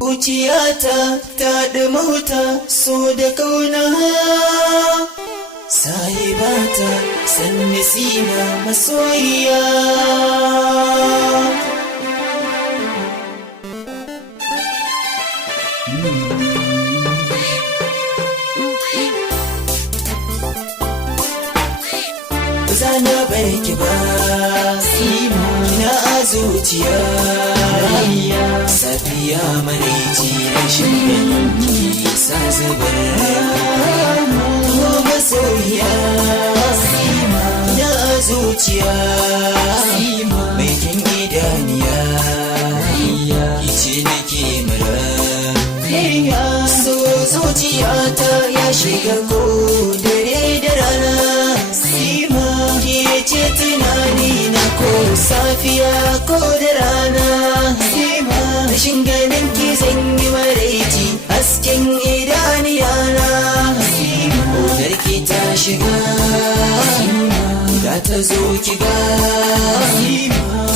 Zuciyata ta ɗumauta so da kauna, sahibata sanni sina masoyiya. Zana barki ba na a zuciya, safiya maraici rashin yanki sa zubar masoyiya. Na a zuciya mai kin idaniya, ice nake mura so zuciyata ya shiga ko dare da rana. Ce tunani na ko safiya ko da rana, rashin ganin ki zan yi maraici hasken idaniyana. Ƙaunar ki ta shiga da ta zo ki ga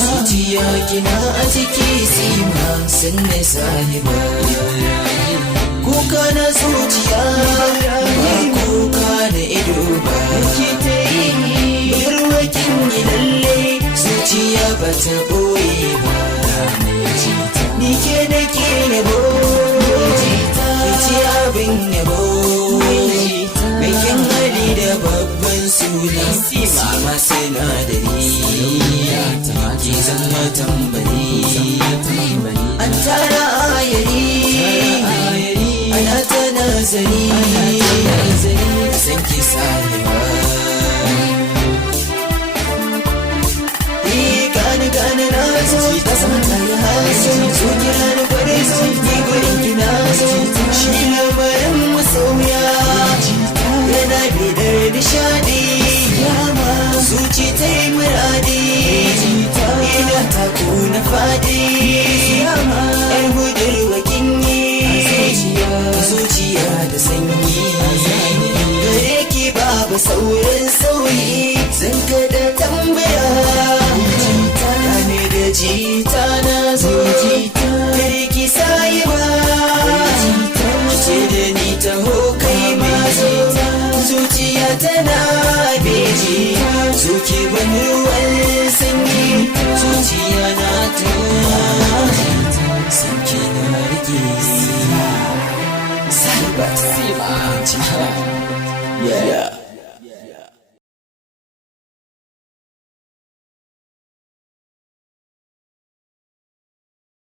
zuciya kina a ciki sima sanne sahiba. Kuka na zuciya ba kuka na ido ba, lalle zuciya ba ta ɓoye ba. Ni ke da ke yabo, ce abin yabo, mai kyan hali da babban suna, sama sinadari ke zama tambari. An tara ayari ana ta nazari, san ki sahiba. Gane na zo ta sama ta yi haso, so kira na kware so ni gurin kina so. Shi lamarin masoya yana bidar nishadi, zuci ta yi muradi, ina ta kuna fadi. Yar budurwa kin yi zuciya da sanyi, gare ki babu sauran sauyi, zan kada tambaya. Jita na zo ki sayi ba, ce da ni taho kai ma zo, zuciya tana beji, zuki ban ruwan sanyi, zuciya na tuwa sanki na rike. Sahiba, yeah.